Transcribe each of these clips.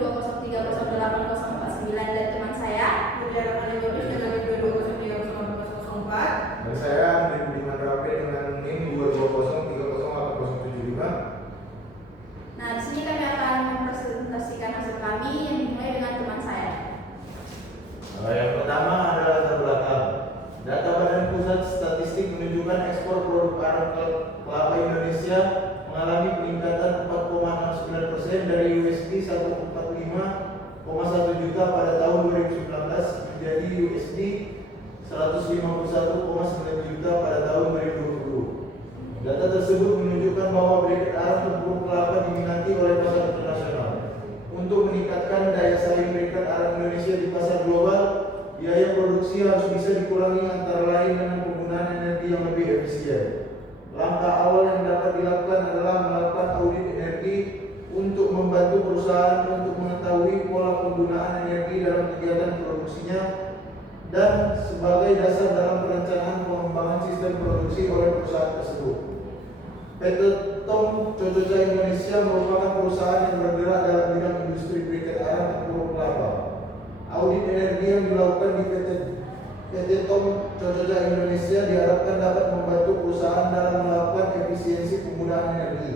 220300804 dan teman saya Mutiara Manegobis dengan NIM 220300804. Dan saya Diman Rapi dengan NIM 220308075. Nah, di sini kami akan mempresentasikan hasil kami yang dimulai dengan teman saya. Yang pertama adalah latar belakang. Data Badan Pusat Statistik menunjukkan ekspor produk arang kelapa Indonesia mengalami peningkatan 4,69% dari USD 145,1 juta pada tahun 2019 menjadi USD 151,9 juta pada tahun 2020. Data tersebut menunjukkan bahwa branded arang tempurung kelapa diminati oleh pasar internasional. Untuk meningkatkan daya saing branded arang Indonesia di pasar global, biaya produksi harus bisa dikurangi antara lain dengan penggunaan energi yang lebih efisien. Langkah awal yang dapat dilakukan adalah melakukan audit energi untuk membantu perusahaan untuk mengetahui pola penggunaan energi dalam kegiatan produksinya dan sebagai dasar dalam perencanaan pengembangan sistem produksi oleh perusahaan tersebut. PT Tom Cococa Indonesia merupakan perusahaan yang bergerak dalam bidang industri briket arang tempurung kelapa. Audit energi yang dilakukan di PT Tom Cococa Indonesia diharapkan dapat membantu perusahaan dalam melakukan efisiensi penggunaan energi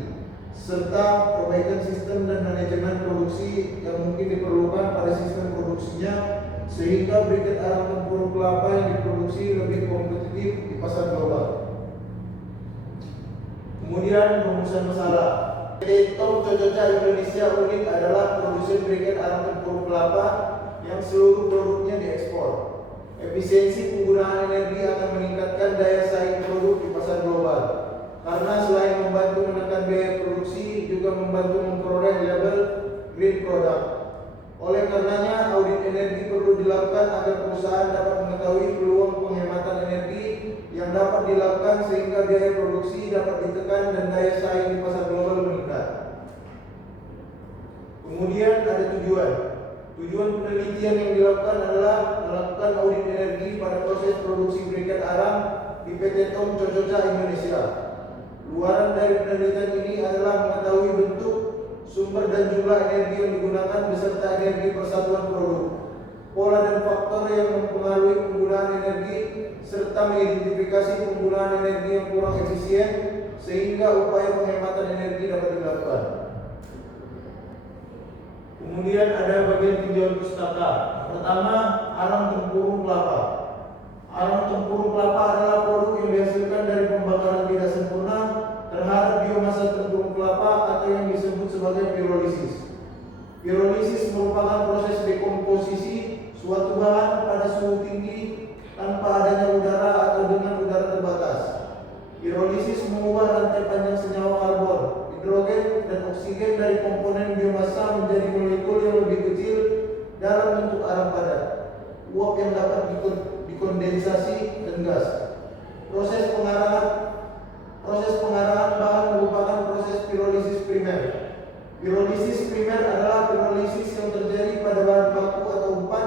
serta perbaikan sistem dan manajemen produksi yang mungkin diperlukan pada sistem produksinya sehingga briket arang tempurung kelapa yang diproduksi lebih kompetitif di pasar global. Kemudian rumusan masalah. PT Tom Cococa Indonesia Unit adalah produsen briket arang tempurung kelapa yang seluruh produknya diekspor. Efisiensi penggunaan energi akan meningkatkan daya saing produk di pasar global. Karena selain membantu menekan biaya produksi, juga membantu memperoleh label green product. Oleh karenanya, audit energi perlu dilakukan agar perusahaan dapat mengetahui peluang penghematan energi yang dapat dilakukan sehingga biaya produksi dapat ditekan dan daya saing di pasar global meningkat. Kemudian ada tujuan. Tujuan penelitian yang dilakukan adalah melakukan audit energi pada proses produksi briket arang di PT Tom Cococa Indonesia. Luaran dari penelitian ini adalah mengetahui bentuk, sumber dan jumlah energi yang digunakan beserta energi persatuan produk, pola dan faktor yang mempengaruhi penggunaan energi, serta mengidentifikasi penggunaan energi yang kurang efisien sehingga upaya penghematan energi dapat dilakukan. Kemudian ada bagian tinjauan pustaka. Pertama, arang tempurung kelapa. Arang tempurung kelapa adalah produk yang dihasilkan dari pembakaran tidak sempurna terhadap biomasa tempurung kelapa atau yang disebut sebagai pirolisis. Pirolisis merupakan proses dekomposisi suatu bahan pada suhu tinggi tanpa adanya udara atau dengan udara terbatas. Pirolisis mengubah rantai panjang senyawa karbon, hidrogen, dan oksigen dari komponen biomasa menjadi molekul yang lebih kecil dalam bentuk arang padat, uap yang dapat dikondensasi dan gas. Proses pengarahan bahan merupakan proses pirolisis primer. Pirolisis primer adalah pirolisis yang terjadi pada bahan baku atau umpan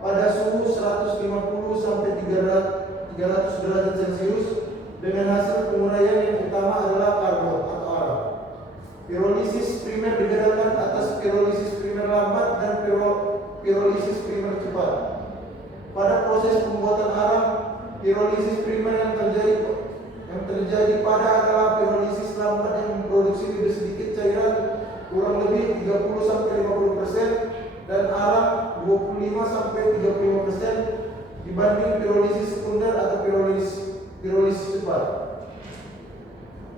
pada suhu 150 sampai 300 derajat Celcius dengan hasil penguraian yang utama adalah karbon atau arang. Pirolisis primer dibedakan atas pirolisis primer lambat dan pirolisis primer cepat. Pada proses pembuatan arang, pirolisis primer yang terjadi pada adalah pirolisis lambat yang memproduksi lebih sedikit cairan, kurang lebih 30 sampai 50%, dan arang 25 sampai 35% dibanding pirolisis sekunder atau pirolisis cepat.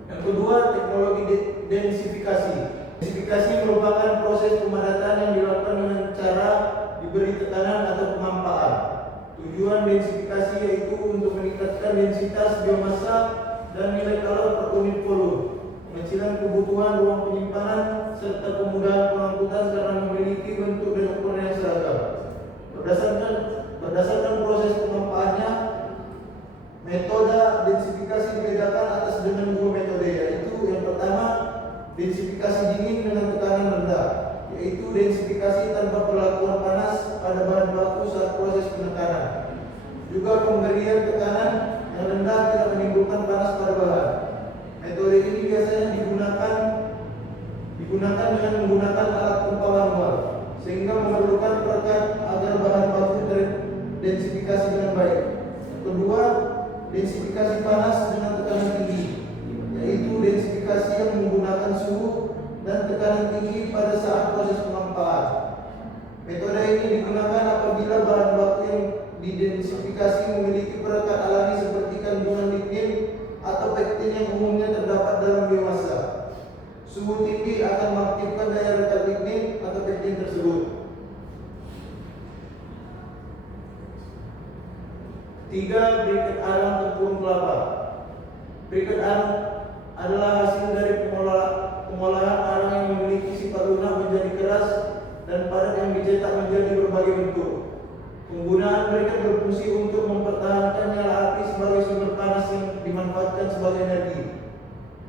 Yang kedua, teknologi densifikasi. Densifikasi merupakan proses pemadatan yang dilakukan dengan cara diberi tekanan atau pengampaan. Tujuan densifikasi yaitu untuk meningkatkan densitas biomasa dan nilai kalor per unit volume, pengecilan kebutuhan ruang penyimpanan, serta kemudahan pengangkutan karena memiliki bentuk dan ukuran yang seragam. Berdasarkan proses pengampaannya, metode densifikasi dibedakan atas dengan dua metode, yaitu yang pertama densifikasi dingin dengan tekanan rendah, yaitu densifikasi tanpa perlakuan panas pada bahan baku saat proses penekanan. Juga pemberian tekanan yang rendah tidak menimbulkan panas pada bahan. Metode ini biasanya digunakan dengan menggunakan alat pompa manual. Ketiga, briket arang tempurung kelapa. Briket arang adalah hasil dari pengolahan arang yang memiliki sifat lunak menjadi keras dan padat yang dicetak menjadi berbagai bentuk. Penggunaan briket berfungsi untuk mempertahankan nyala api sebagai sumber panas yang dimanfaatkan sebagai energi.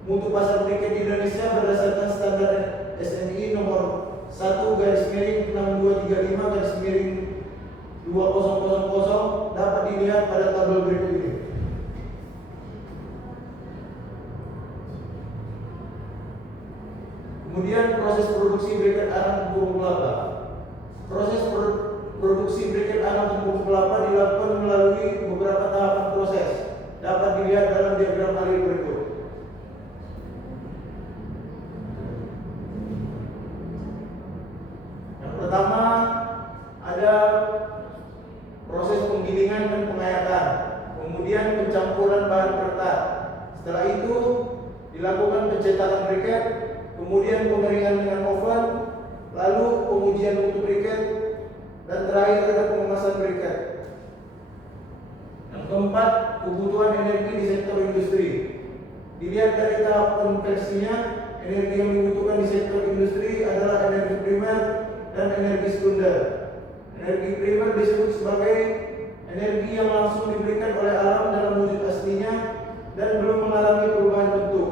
Mutu pasar briket di Indonesia berdasarkan standar SNI nomor 1/6235/2000 dapat dilihat pada tabel berikut ini. Kemudian proses produksi briket arang tempurung kelapa. Proses produksi briket arang tempurung kelapa dilakukan melalui beberapa tahapan proses. Dapat dilihat dalam diagram alir berikut. Yang pertama ada proses penggilingan dan pengayatan, kemudian pencampuran bahan perekat. Setelah itu dilakukan pencetakan briket, kemudian pengeringan dengan oven, lalu pengujian mutu briket, dan terakhir ada pengemasan briket. Yang keempat, kebutuhan energi di sektor industri. Dilihat dari tahap konversinya, energi yang dibutuhkan di sektor industri adalah energi primer dan energi sekunder. Energi primer disebut sebagai energi yang langsung diberikan oleh alam dalam wujud aslinya dan belum mengalami perubahan bentuk.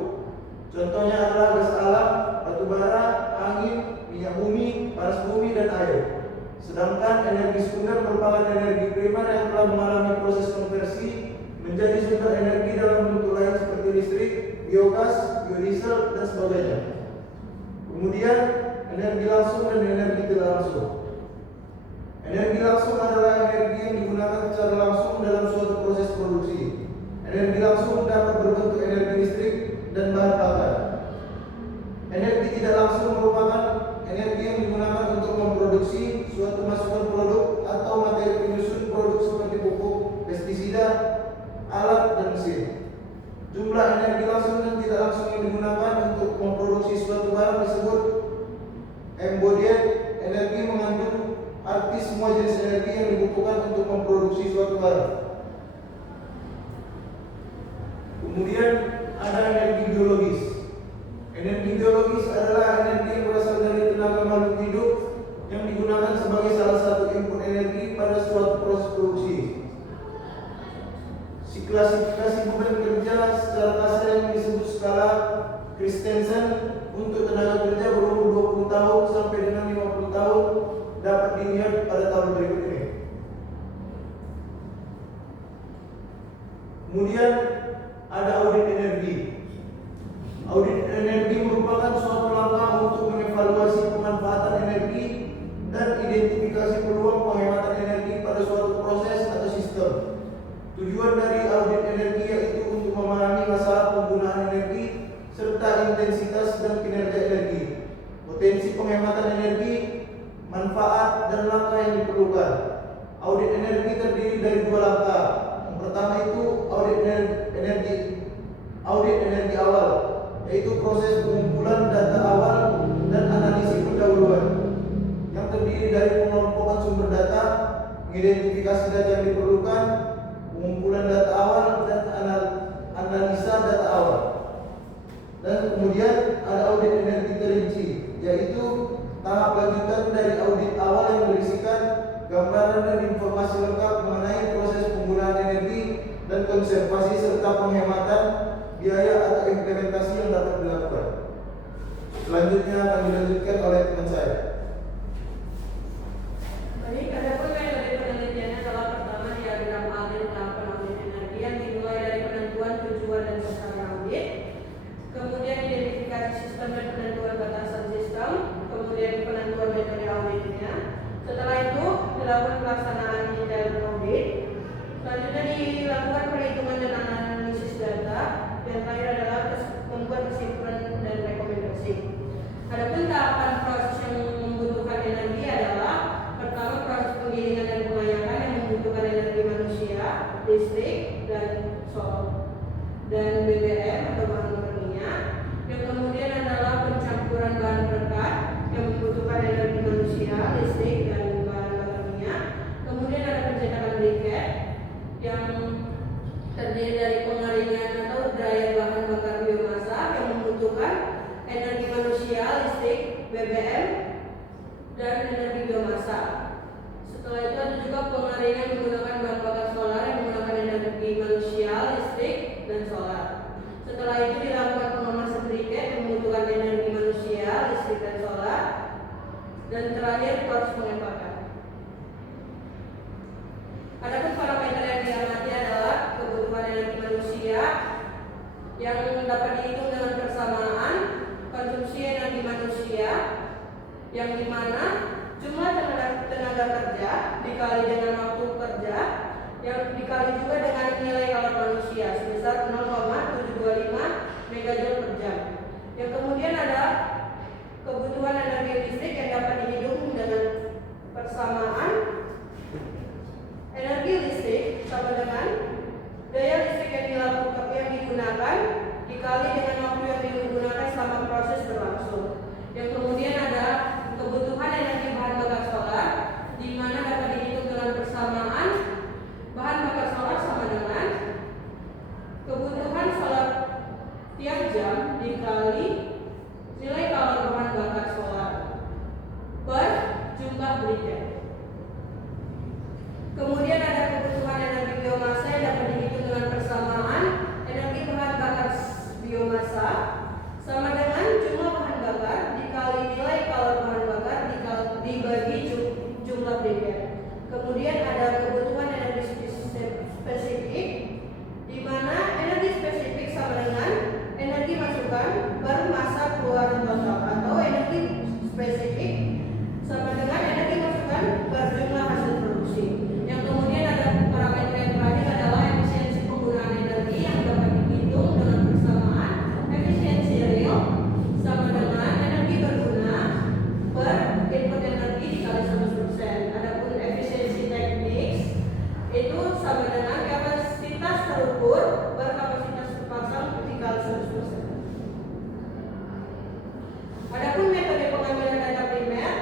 Contohnya adalah gas alam, batu bara, angin, minyak bumi, panas bumi, dan air. Sedangkan energi sekunder merupakan energi primer yang telah mengalami proses konversi menjadi sumber energi dalam bentuk lain seperti listrik, biogas, biodiesel, dan sebagainya. Kemudian energi langsung dan energi tidak langsung. Energi langsung adalah energi yang digunakan secara langsung dalam suatu proses produksi. Energi langsung dapat berbentuk energi listrik dan bahan bakar. Energi tidak langsung merupakan energi yang digunakan untuk memproduksi suatu masukan produk atau materi penyusun produk seperti pupuk, pestisida, alat, dan mesin. Jumlah energi langsung dan tidak langsung yang digunakan untuk memproduksi suatu barang disebut embodied energi, mengandung arti semua jenis energi yang dibutuhkan untuk memproduksi suatu barang. Kemudian ada energi biologis. Energi biologis adalah energi yang berasal dari tenaga makhluk hidup yang digunakan sebagai salah satu input energi pada suatu proses produksi. Si klasifikasi beban kerja secara kasar yang disebut skala Christensen untuk tenaga kerja berumur 20 tahun sampai dengan 50 tahun dapat dilihat pada tabel berikut ini. Kemudian ada audit energi. Audit energi merupakan suatu langkah untuk mengevaluasi pemanfaatan energi dan identifikasi peluang penghematan energi pada suatu proses atau sistem. Tujuan dari audit energi yaitu untuk memahami masalah penggunaan energi serta intensitas dan kinerja energi, potensi penghematan energi, manfaat, dan langkah yang diperlukan. Audit energi terdiri dari dua langkah. Yang pertama itu audit energi awal, yaitu proses pengumpulan data awal dan analisis pendahuluan, yang terdiri dari pengelompokan sumber data, mengidentifikasi data yang diperlukan, pengumpulan data awal, dan analisa data awal. Dan kemudian ada audit energi terinci, yaitu tahap lanjutan dari audit awal yang berisikan gambaran dan informasi lengkap mengenai proses penggunaan energi dan konservasi serta penghematan biaya atau implementasi yang dapat dilakukan. Selanjutnya akan dilanjutkan oleh teman saya. Baik, adapun metode penelitiannya adalah pertama diagram audit melakukan audit energi yang dimulai dari penentuan tujuan dan sasaran audit, kemudian identifikasi sistem dan penentuan batasan sistem, kemudian penentuan metode auditnya. Setelah itu dilakukan pelaksanaan detail audit. Selanjutnya dilakukan perhitungan dan analisis data, dan terakhir adalah membuat kesimpulan dan rekomendasi. Adapun tahapan proses yang dengan menggunakan bahan bakar solar yang menggunakan energi manusia, listrik, dan solar. Setelah itu dilakukan pengemasan briket yang membutuhkan energi manusia, listrik, dan solar. Dan terakhir proses pengepakan. Adapun parameter yang diamati adalah kebutuhan energi manusia yang dapat dihitung dengan persamaan konsumsi energi manusia, yang dimana jumlah tenaga kerja dikali dengan waktu kerja yang dikali juga dengan nilai kalor manusia sebesar 0,725 megajoule per jam. Yang kemudian ada kebutuhan energi listrik yang dapat dihitung dengan persamaan energi listrik sama dengan daya listrik yang digunakan dikali dengan waktu yang digunakan selama proses berlangsung. Yang kemudian ada kebutuhan energi bahan bakar solar, di mana dapat dihitung dengan persamaan bahan bakar solar sama dengan kebutuhan solar tiap jam dikali nilai kalor bahan bakar solar per jumlah briket. Kemudian ada kebutuhan energi biomasa yang dapat dihitung dengan persamaan energi bahan bakar biomasa sama dengan jumlah bahan bakar dikali nilai kalor bahan bakar dibagi jumlah briket. Kemudian ada kebutuhan energi spesifik, di mana energi spesifik sama dengan energi masukan per massa keluaran total, atau energi spesifik sama dengan energi masukan per jumlah hasil produksi. Yang kemudian ada parameter yang terakhir adalah efisiensi penggunaan energi yang dapat dihitung dengan persamaan efisiensi real sama dengan energi berguna per input energi dikali 100%. Adapun efisiensi teknis itu sama dengan kapasitas terukur per kapasitas terpasang dikali 100%. Adapun metode pengambilan data primer,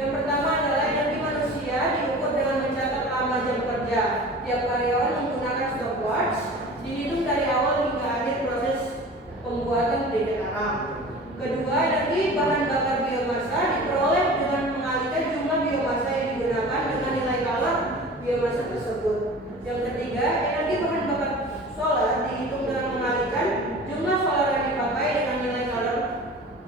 yang pertama adalah energi manusia diukur dengan mencatat lama jam kerja tiap karyawan menggunakan stopwatch, dihitung dari awal hingga akhir proses pembuatan briket arang. Kedua, energi bahan bakar biomasa diperoleh dengan mengalihkan jumlah biomasa yang digunakan dengan nilai kalor biomasa tersebut. Yang ketiga, energi bahan bakar solar dihitung dengan mengalihkan jumlah solar yang dipakai dengan nilai kalor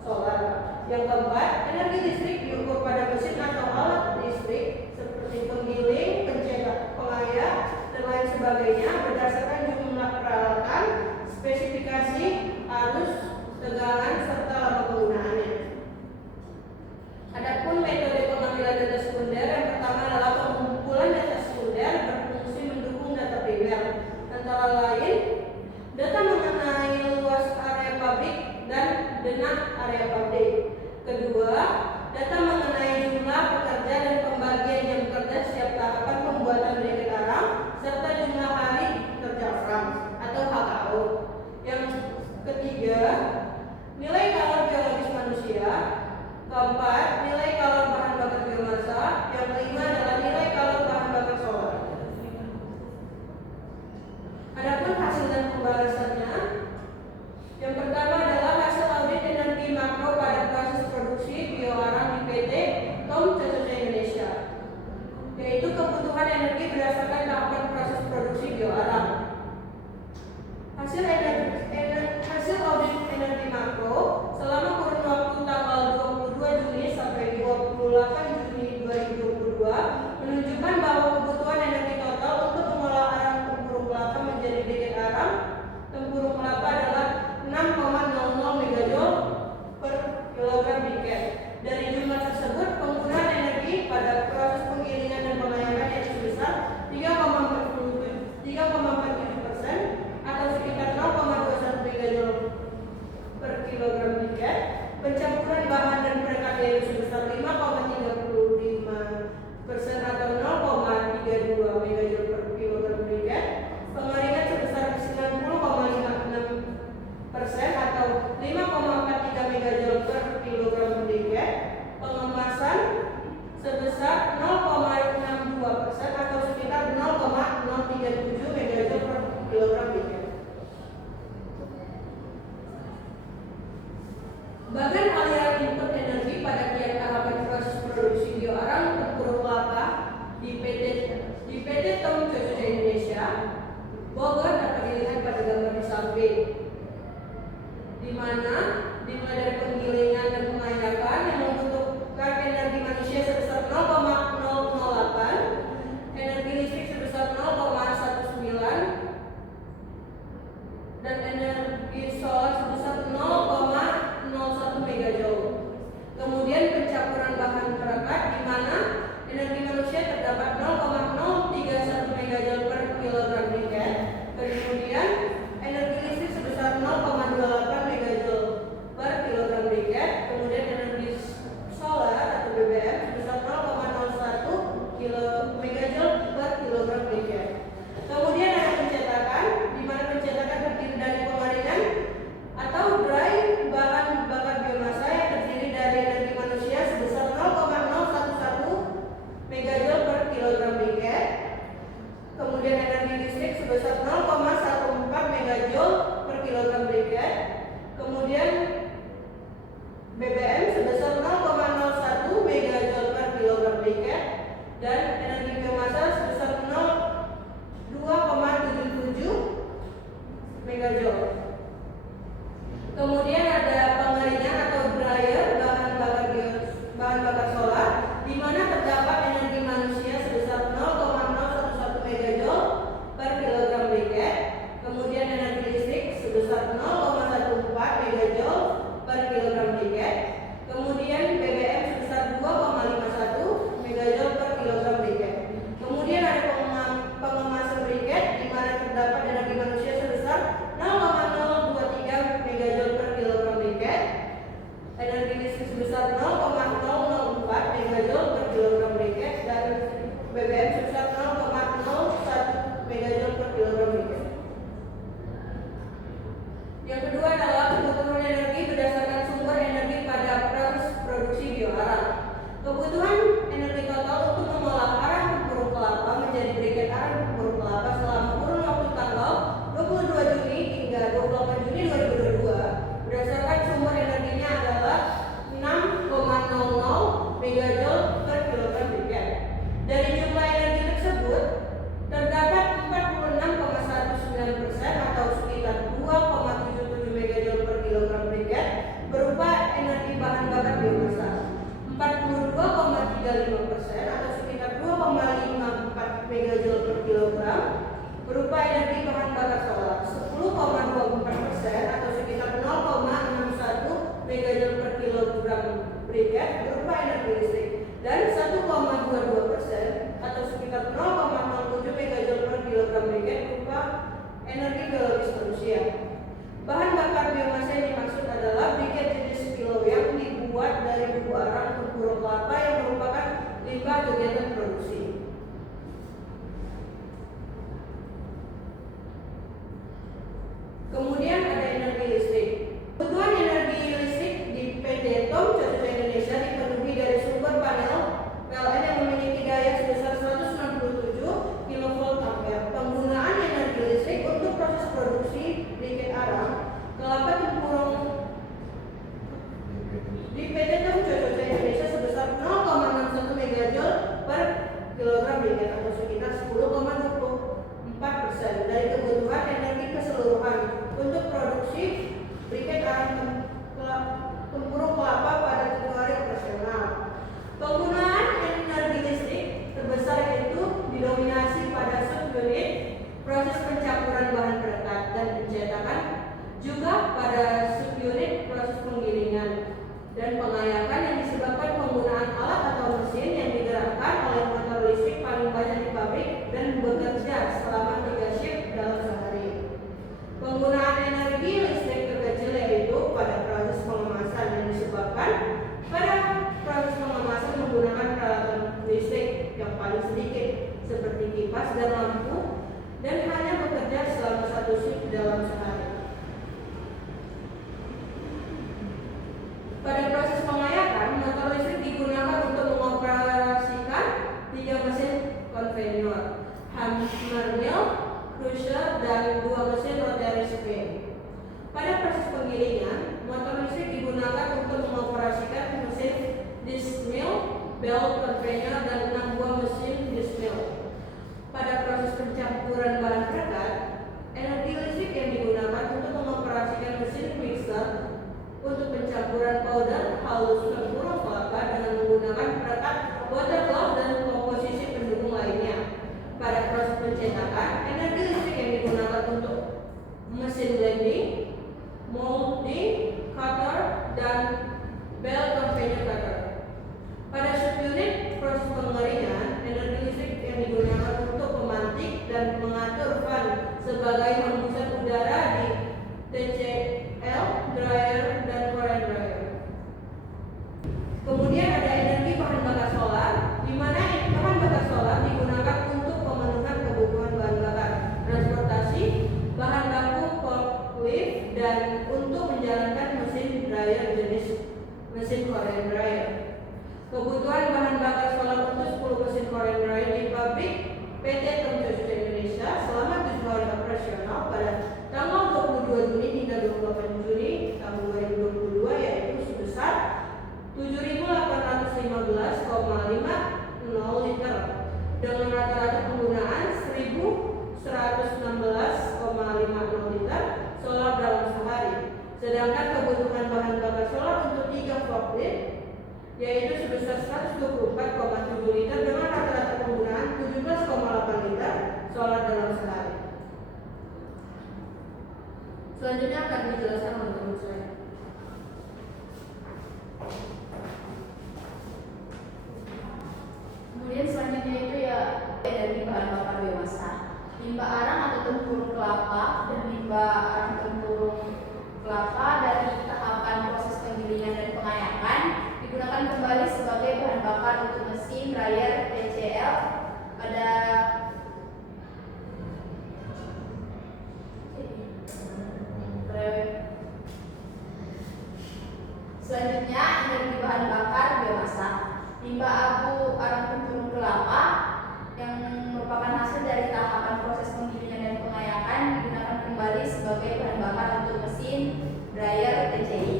solar. Yang keempat, energi listrik diukur pada mesin atau alat listrik seperti penggiling, pencetak, pengayak, dan lain sebagainya berdasarkan jumlah peralatan, spesifikasi, arus, tegangan, serta lama penggunaannya. Adapun metode pengambilan data sekunder, yang pertama adalah pengumpulan data sekunder berfungsi mendukung data primer, antara lain data mengenai luas area pabrik dan denah area pabrik. Kedua, data mengenai jumlah pekerja dan pembagian jam kerja setiap tahapan pembuatan briket arang serta jumlah hari kerja orang atau HKO. Yang ketiga, nilai kalor biologis manusia. Keempat, nilai kalor bahan bakar biomasa. Yang kelima adalah nilai kalor bahan bakar solar. Adapun hasil dan pembalasannya, yang pertama adalah hasil audit energi makro pada proses produksi bioarang di PT Tom CCC Indonesia, yaitu kebutuhan energi berdasarkan tahapan proses produksi bioarang. Hasil audit energi makro selama kurun waktu tanggal 22 Juni sampai 28 Juni 2022 menunjukkan bahwa kebutuhan energi total untuk mengolah arang tempurung kelapa menjadi briket arang tempurung kelapa adalah 6,00 megajoule per kilogram briket. Dari jumlah tersebut, penggunaan energi pada proses penggilingan dan pengayakan yang sebesar 3,47% atau sekitar 0,21 megajoule per kilogram briket. Pencampuran bahan dan perekat yaitu sebesar 5,35% atau 0,32 megajoule per kilogram briket. Pengeringan sebesar 90,56% atau 5,43 megajoule per kilogram briket. Pengemasan sebesar 0,62% atau sekitar 0,037 megajoule per kilogram briket. Bagan aliran input energi pada tiap tahapan proses produksi bioarang tempurung kelapa di dan energi biomasa sebesar 2,77 megajoule. Kemudian ada pengeringan atau dryer bahan bakar solar, di mana terdapat energi manusia sebesar 0,011 megajoule per kilogram briket. Kemudian energi listrik sebesar 0,14 megajoule per kilogram briket. Kemudian BBM sebesar 2,51 megajoule per kilogram briket. Kemudian ada pengemasan briket, di mana terdapat energi manusia sebesar 0,023 megajoule per kilogram briket. Energi listrik sebesar 0,004 megajoule per kilogram briket, dan BBM sebesar 0,01 megajoule per kilogram briket. Yang kedua adalah kebutuhan energi berdasarkan sumber energi pada proses produksi bioarang. Kebutuhan energi total untuk mengolah arang tempurung kelapa menjadi briket arang tempurung kelapa selama kurun waktu tanggal 22 Juni hingga 28 Juni 2022 berdasarkan sumber energinya adalah 6,00 megajoule per kilogram briket. Dari jumlah energi tersebut terdapat 46,19% atau sekitar 2,77 megajoule per kilogram briket berupa energi bahan bakar biomasa. 42,35% atau sekitar 2,54 megajoule per kilogram berupa energi bahan bakar solar. 10,24% atau sekitar 0,61 megajoule per kilogram briket berupa energi listrik, dan 1,22% atau sekitar 0,07 megajoule per kilogram briket berupa energi biologis manusia. Bahan bakar biomasa yang dimaksud adalah briket jenis kilo yang dibuat dari buku arang tempurung kelapa yang merupakan limbah kegiatan produksi. Kemudian ada energi listrik. Kebutuhan energi listrik di PT TOM Contoh Indonesia dipenuhi dari sumber panel PLN yang memiliki daya sebesar 167 kV ampere. Penggunaan energi listrik untuk proses produksi briket arang kelapa tempurung di PT TOM Contoh Indonesia sebesar 0,61 megajoule per kilogram briket atau sekitar 10,24% dari kebutuhan energi keseluruhan untuk produksi briket arang tempurung kelapa pada 7 hari operasional. Penggunaan energi listrik terbesar itu didominasi pada subunit proses pencampuran bahan perekat dan pencetakan, juga pada subunit proses penggilingan dan pengayakan yang disebabkan penggunaan alat atau mesin yang digerakkan oleh motor listrik paling banyak di pabrik dan bekerja selama 3 shift dalam sehari. Penggunaan energi listrik terkecil yaitu pada proses pengemasan yang disebabkan pada proses pengemasan menggunakan peralatan listrik yang paling sedikit seperti kipas dan lampu dan hanya bekerja selama 1 shift dalam sehari. Pada proses pengayakan, motor listrik digunakan untuk mengoperasikan 3 mesin konveyor, hammer mill, crusher, dan 2 mesin rotary spin. Pada proses penggilingan, motor listrik digunakan untuk mengoperasikan mesin disc mill, belt conveyor, dan 6 buah mesin disc mill. Pada proses pencampuran bahan perekat, energi listrik yang digunakan untuk mengoperasikan mesin mixer untuk pencampuran powder halus tempurung kelapa dengan menggunakan perekat water glove dan komposisi pendukung lainnya. Pada proses pencetakan, energi listrik yang digunakan untuk mesin blending, molding, cutter, dan belt conveyor cutter. Pada subunit proses pengeringan, energi listrik yang digunakan untuk memantik dan mengatur fan sebagai hembusan udara di TCL, dryer, dan current dryer. Kemudian ada energi bahan bakar solar, di mana bahan bakar solar digunakan untuk pemenuhan kebutuhan bahan bakar transportasi, bahan baku forklift, dan untuk menjalankan mesin dryer jenis mesin current dryer. Kebutuhan bahan bakar solar untuk 10 mesin current dryer di pabrik PT TOM Contoh Indonesia selama 7 hari operasional pada tanggal 22 Juni hingga 28 Juni tahun 2022 yaitu sebesar 7.815,50 liter dengan rata-rata penggunaan 1.116,50 liter solar dalam sehari. Sedangkan kebutuhan bahan bakar solar untuk 3 forklift yaitu sebesar 124,7 liter dengan rata-rata penggunaan 17,8 liter solar dalam sehari. Selanjutnya akan dijelaskan oleh teman saya. Kemudian selanjutnya itu ya energi bahan bakar biomasa. Limbah arang atau tempurung kelapa dan limbah arang tempurung kelapa dari tahapan proses penggilingan dan pengayakan digunakan kembali sebagai bahan bakar untuk mesin dryer TCL pada selanjutnya energi bahan bakar biomasa. Limbah abu arang tempurung kelapa yang merupakan hasil dari tahapan proses penggilingan dan pengayakan digunakan kembali sebagai bahan bakar untuk mesin dryer TCI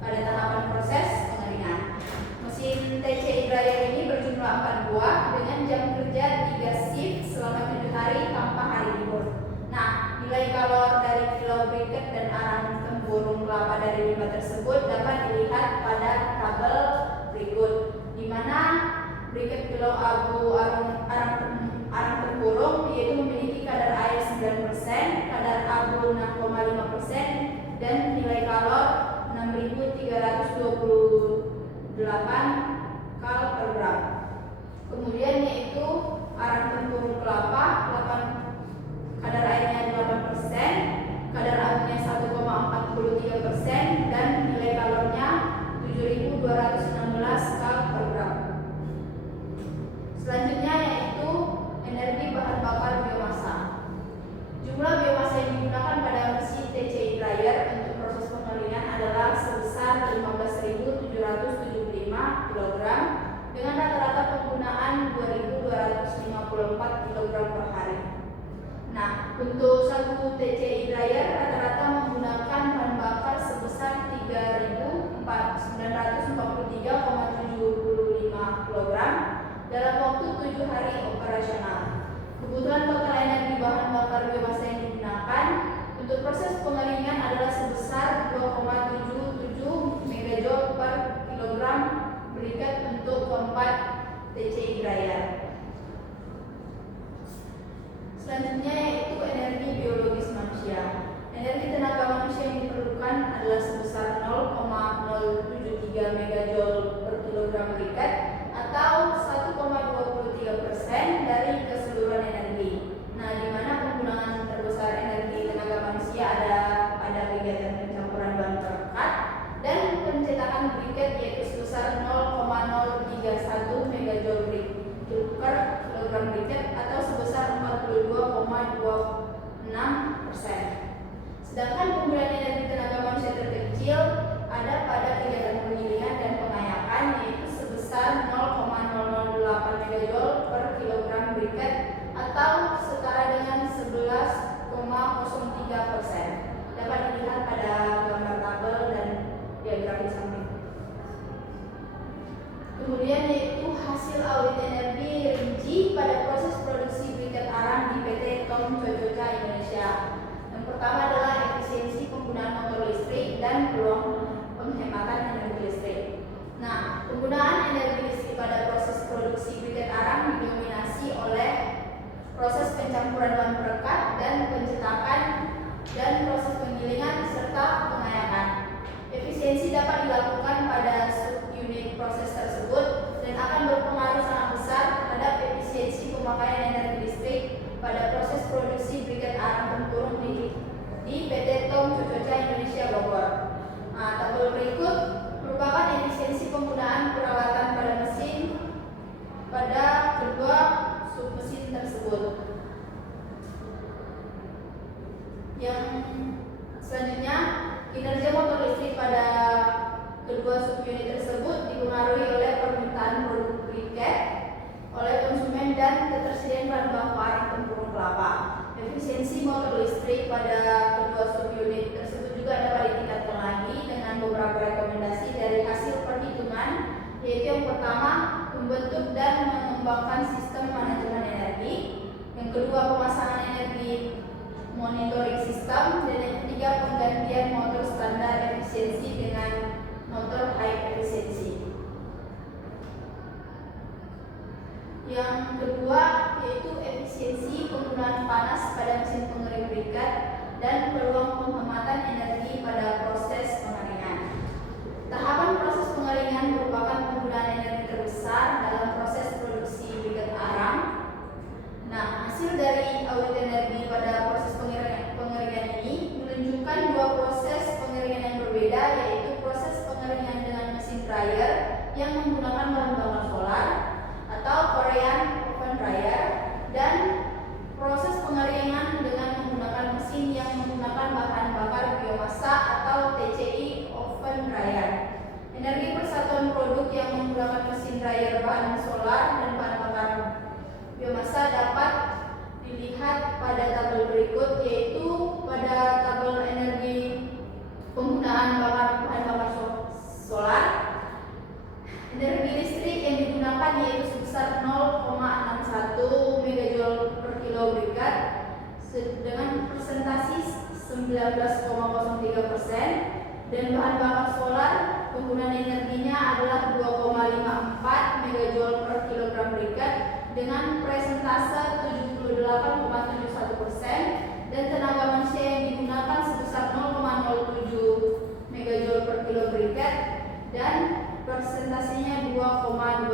pada tahapan proses pengeringan. Mesin TCI dryer ini berjumlah 4 buah dengan jam kerja 3 shift selama 7 hari tanpa hari libur. Nah, nilai kalor dari kilo briket dan arang tempurung kelapa dari limbah tersebut dapat dilihat pada tabel berikut, di mana briket kilo abu arang tempurung yaitu memiliki kadar air 9%, kadar abu 6,5% dan nilai kalor 6.328 kal per gram. Kemudian yaitu arang tempurung kelapa kadar airnya 8%, kadar abunya 1,43% dan nilai kalornya 7.216 kal per gram. Selanjutnya yaitu energi bahan bakar biomasa. Jumlah biomasa yang digunakan pada mesin TCI dryer untuk proses pengeringan adalah sebesar 15.775 kg dengan rata-rata penggunaan 2.254 kg per hari. Nah, untuk satu TCI dryer rata-rata menggunakan bahan bakar sebesar 3.943,75 kg dalam waktu 7 hari operasional. Kebutuhan total energi bahan bakar biomasa yang digunakan untuk proses pengeringan adalah sebesar 2,77 MJ per kilogram briket untuk keempat TCI dryer. Selanjutnya yaitu energi biologis manusia. Energi tenaga manusia yang diperlukan adalah sebesar 0,073 MJ per kilogram briket atau 1,23% dari keseluruhan energi. Nah, di mana penggunaan terbesar energi tenaga manusia ada pada kegiatan pencampuran bahan perekat dan pencetakan briket yaitu sebesar 0,031 MJ per kilogram briket atau sebesar 42,26%. Sedangkan penggunaan energi tenaga manusia terkecil ada pada kegiatan penggilingan dan pengayakan yaitu sebesar 0,008 MJ per kilogram briket atau setara dengan 11,03%. Dapat dilihat pada gambar tabel dan diagram di samping. Kemudian yaitu hasil audit energi rinci pada proses produksi briket arang di PT Tom Cococa Indonesia. Yang pertama adalah efisiensi penggunaan motor listrik dan peluang penghematan energi listrik. Nah, penggunaan energi listrik pada proses produksi briket arang didominasi oleh proses pencampuran bahan perekat dan pencetakan dan proses penggilingan serta pengayakan. Efisiensi dapat dilakukan pada subunit proses tersebut dan akan berpengaruh sangat besar terhadap efisiensi pemakaian energi listrik pada proses produksi briket arang tempurung di PT Tom Cococa Indonesia Bogor. Nah, tabel berikut merupakan efisiensi penggunaan peralatan pada mesin pada kedua submesin tersebut. Yang selanjutnya, kinerja motor listrik pada kedua subunit tersebut dipengaruhi oleh permintaan produk briket oleh konsumen dan ketersediaan bahan baku arang tempurung kelapa. Efisiensi motor listrik pada kedua subunit tersebut juga dapat ditingkatkan lagi dengan beberapa rekomendasi dari hasil perhitungan, yaitu yang pertama, membentuk dan mengembangkan sistem manajemen kedua, pemasangan energi monitoring system, dan yang ketiga, penggantian motor standar efisiensi dengan motor high efficiency. Yang kedua yaitu efisiensi penggunaan panas pada mesin pengering berikat dan peluang penghematan energi pada proses pengeringan. Tahapan proses pengeringan merupakan penggunaan energi terbesar dalam proses produksi berikat arang. Nah, hasil dari audit energi pada proses pengeringan ini menunjukkan dua proses pengeringan yang berbeda, yaitu proses pengeringan dengan mesin dryer yang menggunakan bahan bakar solar atau Korean oven dryer, dan proses pengeringan dengan menggunakan mesin yang menggunakan bahan bakar biomasa atau TCI oven dryer. Energi persatuan produk yang menggunakan mesin dryer bahan solar dan bahan bakar biomasa dapat dilihat pada tabel berikut, yaitu pada tabel energi penggunaan bahan bakar solar. Energi listrik yang digunakan yaitu sebesar 0,61 MJ per kilo berikat dengan persentase 19,03%, dan bahan bakar solar penggunaan energinya adalah 2,54 MJ per kilogram berikat dengan persentase 78,71%, dan tenaga manusia yang digunakan sebesar 0,07 MJ per kilo berikat dan persentasenya 2,26%.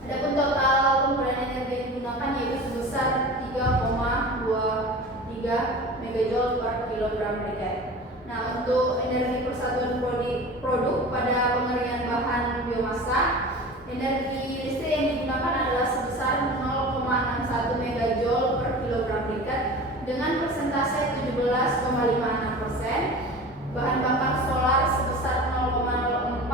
Adapun total penggunaan energi yang digunakan yaitu sebesar 3,23 MJ per kilogram berikat. Nah, untuk energi persatuan produk pada pengeringan bahan biomasa, energi listrik yang digunakan adalah sebesar 0,61 MJ per kilogram berikat dengan persentase 17,56%. Bahan bakar solar sebesar 0,04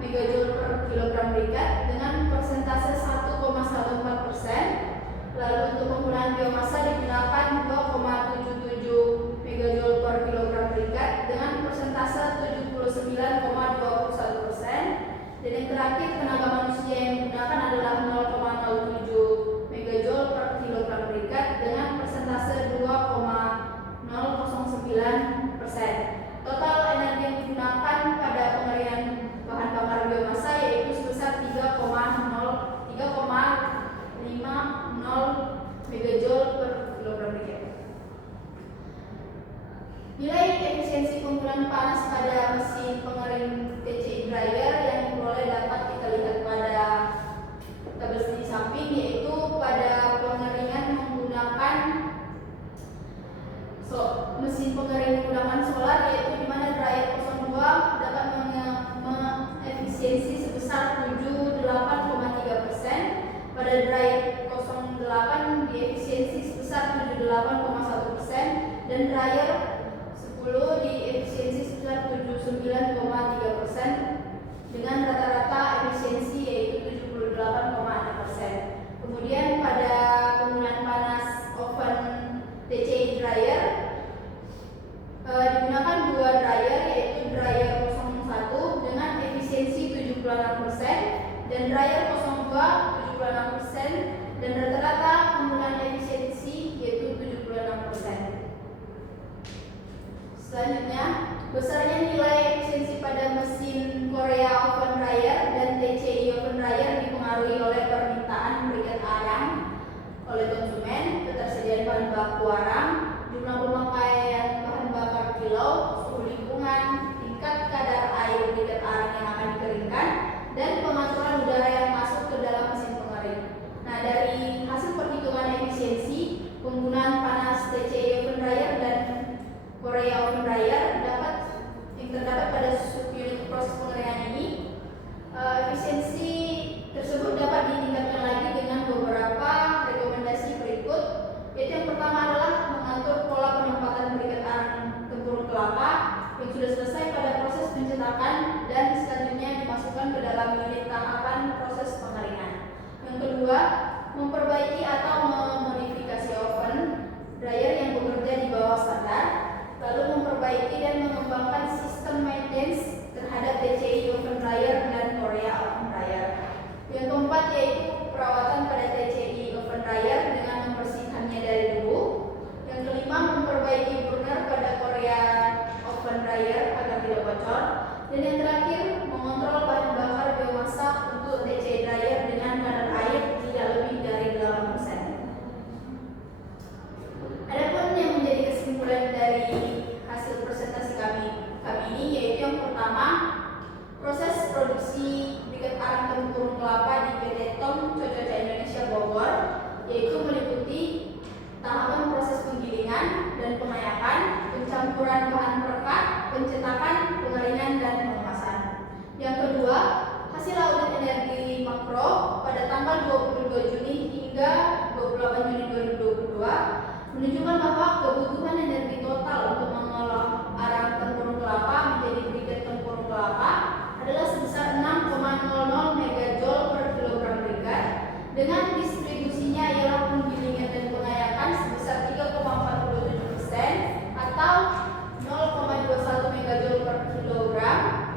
MJ per kilogram berikat dengan persentase 1,14%. Lalu untuk penggunaan biomasa digunakan 2,77 MJ per kilogram berikat dengan persentase 79,21%. Dan yang terakhir, tenaga manusia yang digunakan adalah 0,07 MJ per kilogram berikat dengan persentase 2,009%. Total energi yang digunakan pada pengeringan bahan bakar biomasa yaitu sebesar 3,50 MJ per kilogram berikat. Nilai efisiensi penggunaan panas pada mesin pengering TCI dryer yang diperoleh dapat kita lihat pada tabel di samping, yaitu pada pengeringan menggunakan mesin pengering menggunakan solar, yaitu di mana dryer 02 dapat mengefisiensi sebesar 78,3%, pada dryer 08 diefisiensi sebesar 78,1%, dan dryer 10 diefisiensi sebesar 79,3% dengan rata-rata efisiensi yaitu 78,6%. Kemudian pada penggunaan panas oven TCI dryer digunakan dua dryer, yaitu dryer 01 dengan efisiensi 76% dan dryer 02 76%, dan rata-rata penggunaan efisiensi yaitu 76%. Selanjutnya, besarnya nilai efisiensi pada mesin Korea oven dryer dan TCI oven dryer dipengaruhi oleh permintaan berikat arang oleh konsumen, ketersediaan bahan baku arang, jumlah pemakaian bahan bakar kilau, suhu lingkungan, tingkat kadar air berikat arang yang akan dikeringkan, dan pengaturan udara yang masuk ke dalam mesin pengering. Nah, dari hasil perhitungan efisiensi penggunaan panas TCI oven dryer dan Korea oven dryer yang terdapat pada subunit proses pengeringan ini, efisiensi tersebut dapat ditingkatkan lagi dengan beberapa rekomendasi berikut, yaitu yang pertama adalah mengatur pola penempatan berikat arang tempurung kelapa yang sudah selesai pada proses pencetakan dan selanjutnya dimasukkan ke dalam unit tahapan proses pengeringan. Yang kedua, memperbaiki atau memodifikasi oven dryer yang bekerja di bawah standar, lalu memperbaiki dan mengembangkan sistem maintenance terhadap TCI oven dryer dan Korea oven dryer. Yang keempat yaitu perawatan pada TCI oven dryer bocor. Dan yang terakhir, mengontrol bahan bakar biomasa untuk TC dryer dengan kadar air tidak lebih dari 8%. Adapun yang menjadi kesimpulan dari hasil presentasi kami ini yaitu yang pertama, proses produksi briket arang tempurung kelapa di PT TOM Cococa Indonesia Bogor yaitu meliputi tahapan proses penggilingan dan pengayakan, pencampuran bahan perekat, pencetakan, pengeringan, dan pengemasan. Yang kedua, hasil audit energi makro pada tanggal 22 Juni hingga 28 Juni 2022 menunjukkan bahwa kebutuhan energi total untuk mengolah arang tempurung kelapa menjadi briket tempurung kelapa adalah sebesar 6,00 megajoule per kilogram briket, dengan distribusinya ialah penggilingan dan pengayakan sebesar 3,47% atau 0,21 megajoule per kilogram,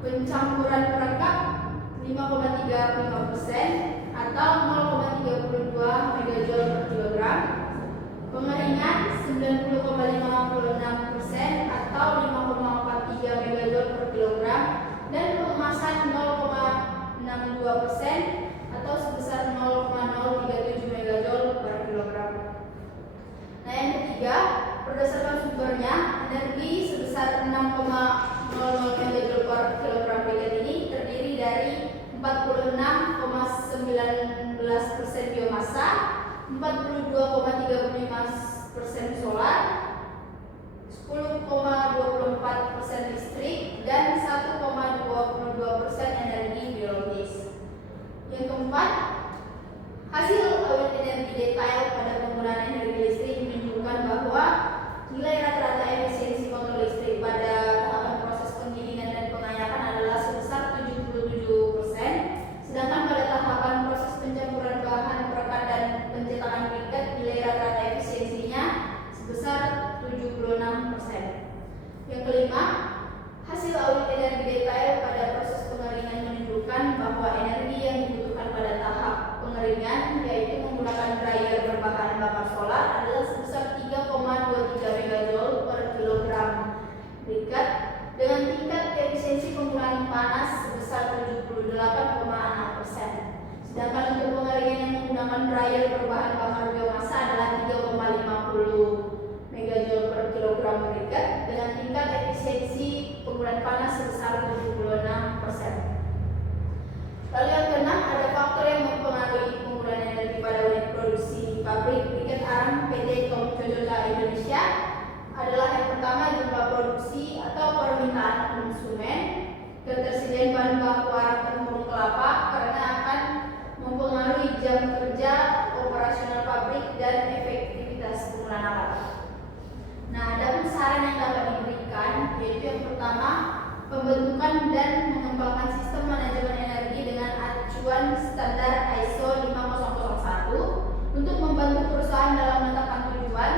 pencampuran perangkat 5,35% atau 0,32 megajoule per kilogram, pengeringan 90,56% atau 5,43 megajoule per kilogram, dan pengemasan 0,62% atau sebesar 0,037 megajoule per kilogram. Nah, yang ketiga, berdasarkan sumbernya, energi sebesar 6,00 megajoule per kilogram briket ini terdiri dari 46,19% biomasa, 42,35% solar, 10,24% listrik, dan 1,22% energi biologis. Yang keempat, hasil audit energi detail pada penggunaan energi listrik menunjukkan bahwa nilai rata-rata efisiensi motor listrik pada tahapan proses penggilingan dan pengayakan adalah sebesar 77%, sedangkan pada tahapan proses pencampuran bahan perekat dan pencetakan briket nilai rata-rata efisiensinya sebesar 76%. Yang kelima, hasil audit energi detail pada proses pengeringan menunjukkan bahwa energi yang dibutuhkan pada tahap pengeringan yaitu menggunakan dryer berbahan bakar solar adalah sebesar 3,23 megajoule per kilogram briket dengan tingkat efisiensi penggunaan panas sebesar 78,6%. Sedangkan untuk pengeringan yang menggunakan dryer berbahan bakar biomasa adalah 3,50 megajoule per kilogram briket dengan tingkat efisiensi penggunaan panas sebesar 76%. Lalu yang keenam, ada faktor yang mempengaruhi penggunaan energi pada unit produksi pabrik briket arang PT TOM Cococa Indonesia adalah yang pertama, jumlah produksi atau permintaan konsumen, ketersediaan bahan baku arang tempurung kelapa karena akan mempengaruhi jam kerja operasional pabrik dan efektivitas penggunaan alat. Nah, ada saran yang dapat diberikan yaitu yang pertama, pembentukan dan mengembangkan sistem manajemen energi dengan acuan standar ISO 5001 untuk membantu perusahaan dalam menetapkan tujuan,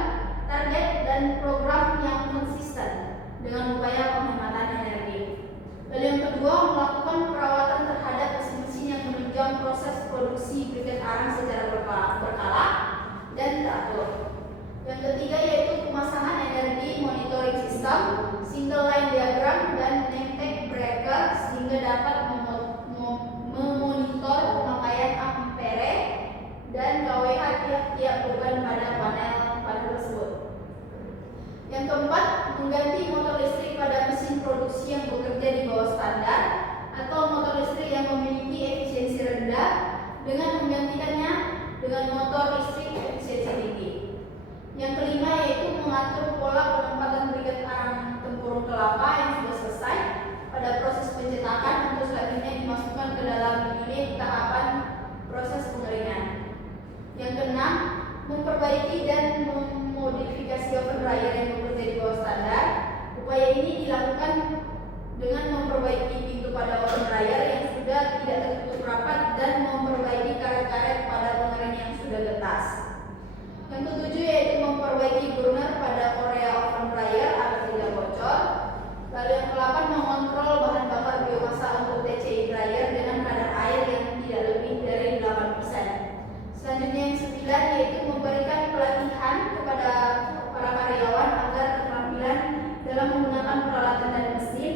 target, dan program yang konsisten dengan upaya penghematan energi. Lalu yang kedua, melakukan perawatan terhadap mesin-mesin yang menunjang proses produksi briket arang secara berkala dan teratur. Yang ketiga yaitu pemasangan energi monitoring system, single line diagram, dan name-tag breaker sehingga dapat memonitor pemakaian ampere dan KWH tiap-tiap beban pada panel tersebut. Yang keempat, mengganti motor listrik pada mesin produksi yang bekerja di bawah standar atau motor listrik yang memiliki efisiensi rendah dengan menggantikannya dengan motor listrik efisiensi tinggi. Yang kelima yaitu mengatur pola penempatan briket arang tempurung kelapa yang sudah selesai pada proses pencetakan untuk selanjutnya dimasukkan ke dalam unit tahapan proses pengeringan. Yang keenam, memperbaiki dan memodifikasi oven dryer yang bekerja di bawah standar. Upaya ini dilakukan dengan memperbaiki pintu pada oven dryer yang sudah tidak tertutup rapat dan memperbaiki karet-karet pada pengering yang sudah getas. Yang ketujuh yaitu memperbaiki burner pada korea oven dryer agar tidak bocor. Lalu yang ke-8, mengontrol bahan bakar biomasa untuk TCI dryer dengan kadar air yang tidak lebih dari 8%. Selanjutnya yang 9 yaitu memberikan pelatihan kepada para karyawan agar keterampilan dalam menggunakan peralatan dan mesin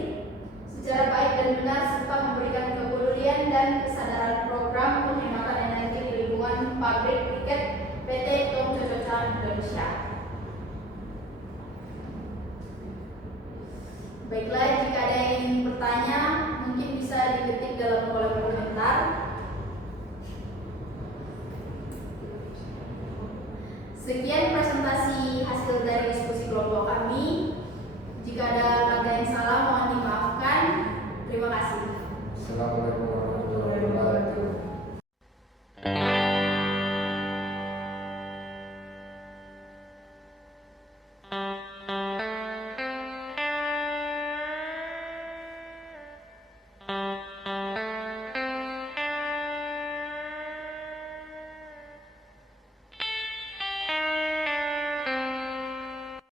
Sekian